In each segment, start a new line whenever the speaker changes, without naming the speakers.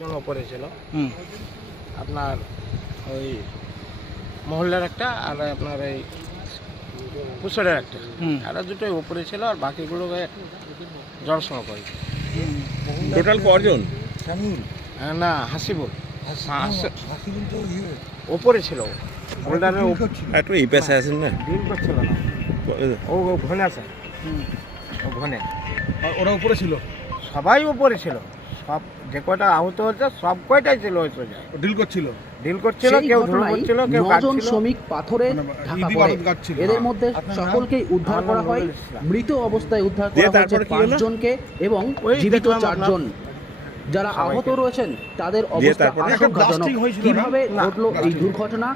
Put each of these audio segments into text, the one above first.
জন ওপরে ছিল
হুম।
আপনার ওই মহল্লার একটা আর আপনার এই কুশলের একটা।
হুম।
এরা দুটোই ওপরে ছিল আর বাকিগুলোকে জলসহ করে।
টোটাল কজন
হ্যাঁ, না হাসিবুল। হাসি- ওপরে ছিল
একটু এই পেশে আছেন না।
ডিল করছিল না। ও ও ঘনে আছে। ঘনে।
আর ওরা উপরে ছিল?
সবাই ওপরে ছিল। সব যে কয়টা আহত হয়েছে সব কয়টাই ছিল ওই সোজায়
ডিল করছিল।
ডিল করছিল কেউ
ঘটনায়
করছিল কেউ
নজন
কাটছিল
শ্রমিক পাথরে
মানে
ঢাকা পড়ে। এদের মধ্যে সকলকেই উদ্ধার করা হয়। মৃত অবস্থায় উদ্ধার করা হয়েছে
তারপরে কি হলো?
পাঁচজনকে এবং জীবিত চারজন। যারা আহত রয়েছেন তাদের অবস্থা? আশঙ্কাজনক।
হয়েছিল
কীভাবে
না,
ঘটলো এই দুর্ঘটনা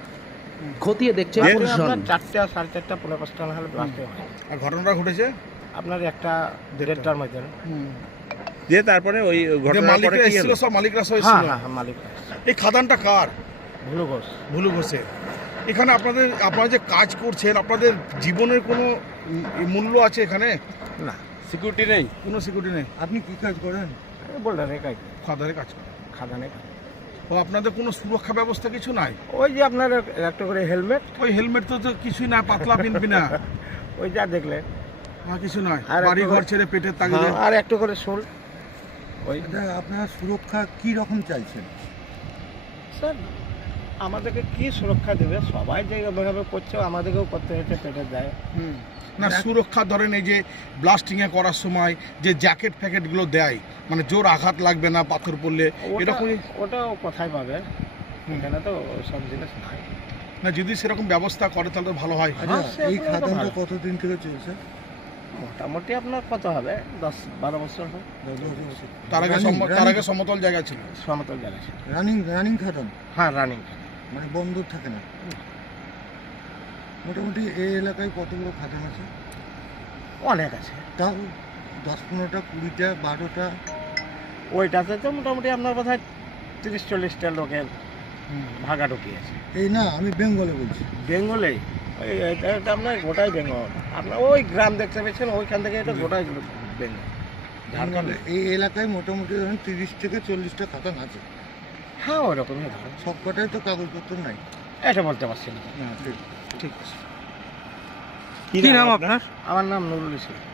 খতিয়ে দেখছে প্রশাসন
চারটে সাড়ে চারটা পনেরো পাঁচটা না হলে ব্লাস্টে হয়।
আর ঘটনাটা ঘটেছে?
আপনার একটা দেড়টার মধ্যে?
দিয়ে তারপরে ওই ঘটনার পরে
মালিকরা
কি
এসেছিল
হলো
সব মালিকরা সব
হ্যাঁ
এসেছিল?
হ্যাঁ হ্যাঁ মালিক
এই খাদানটা কার?
ভুলু ঘোষ
ভুলু ঘষে এখানে আপনাদের আপনারা যে কাজ করছেন আপনাদের জীবনের কোনো মূল্য আছে এখানে?
না
সিকিউরিটি নেই।
কোনো সিকিউরিটি নেই? আপনি কি কাজ করেন?
বোল্ডার একাই।
খাদারে কাজ করেন।
খাদানে
ও আপনাদের কোনো সুরক্ষা ব্যবস্থা কিছু নাই?
ওই যে আপনার একটা করে হেলমেট।
ওই হেলমেট তো তো কিছুই না পাতলা পিনবি না।
ওই যা দেখলে
আর কিছু নয়
আর
বাড়ি
একটা
ঘর
করে-
ছেড়ে পেটের তাগিদে।
আর একটা করে শোল। ওই
আপনারা সুরক্ষা কি রকম চাইছেন?
স্যার আমাদেরকে কি সুরক্ষা দেবে? সবাই যেভাবে করছে আমাদেরকেও করতে হচ্ছে পেটের দায়
না সুরক্ষা ধরেন এই যে ব্লাস্টিং এ করার সময় যে জ্যাকেট ফ্যাকেটগুলো দেয় মানে জোর আঘাত লাগবে না পাথর পড়লে
ওটা
এরকমই
ওটাও কোথায় পাবে। এখানে তো সব জিনিস নাই।
না যদি সেরকম ব্যবস্থা করে তাহলে তো ভালো হয়।
হ্যাঁ,
এই খাদানটা কতদিন থেকে চলছে?
মোটামুটি আপনার কত হবে? দশ বারো বছর হবে।
তার আগে সম- তার আগে সমতল জায়গা ছিল।
সমতল জায়গা ছিল।
রানিং রানিং খাদান
হ্যাঁ রানিং
মানে বন্ধ থাকে না? মোটামুটি এই এলাকায় কতগুলো খাদান আছে?
অনেক আছে।
তাও দশ পনেরোটা কুড়িটা বারোটা?
ওইটাতে তো মোটামুটি আপনার বোধহয় তিরিশ চল্লিশটা লোকের ভাগাঢুকি আছে।
এই না আমি বেঙ্গলে বলছি।
বেঙ্গলে? এটা আপনার গোটাই বেঙ্গল। আপনার ওই গ্রাম দেখতে পেয়েছেন ওইখান থেকে এটা গোটাই বেঙ্গল। ঝাড়খণ্ডে।
এই এলাকায় মোটামুটি ধরুন তিরিশ থেকে চল্লিশটা খাতান আছে।
হ্যাঁ ওরকমই
সব কটাই তো কাগজপত্র নাই।
এটা বলতে পারছি
না। ঠিক।
ঠিক আছে।
কি নাম আপনার?
আমার নাম নুরুল ইসলাম।